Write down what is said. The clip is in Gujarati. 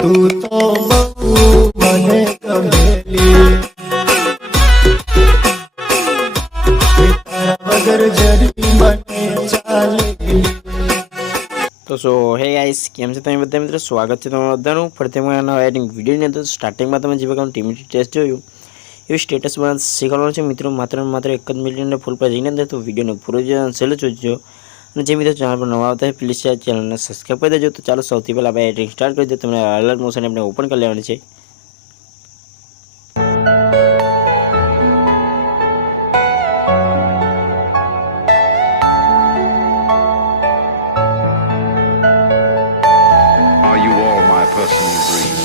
તું તો બહુ મને ગમેલી તારા વગર જરી મને ચાલેલી। તો સો હે ગાઈસ કેમ છે તમે બધા મિત્રો સ્વાગત છે તમારું બધાનું ફરીથી નવા એડિંગ વિડીયોની અંદર સ્ટાર્ટિંગમાં તમે જે પ્રકારનું ટીમ ટેસ્ટ જોયું એવી સ્ટેટસ બનાવવાનું શીખવાનું છે મિત્રો માત્ર 1 જ મિલિયનને ફૂલ પ્રાઇઝની અંદર તો વિડીયોને પૂરો છેલ્લે જોજો અને જે મિત્રો ચેનલ પર નવા આવતા હોય પ્લીઝ ચેનલને સબસ્ક્રાઈબ કરી દેજો। તો ચાલો સૌથી પહેલાં આપણે એડિંગ સ્ટાર્ટ કરી દઈએ તમને અલર્ટ મોશન આપણે ઓપન કરી લેવાની છે। Are you all my personal dreams?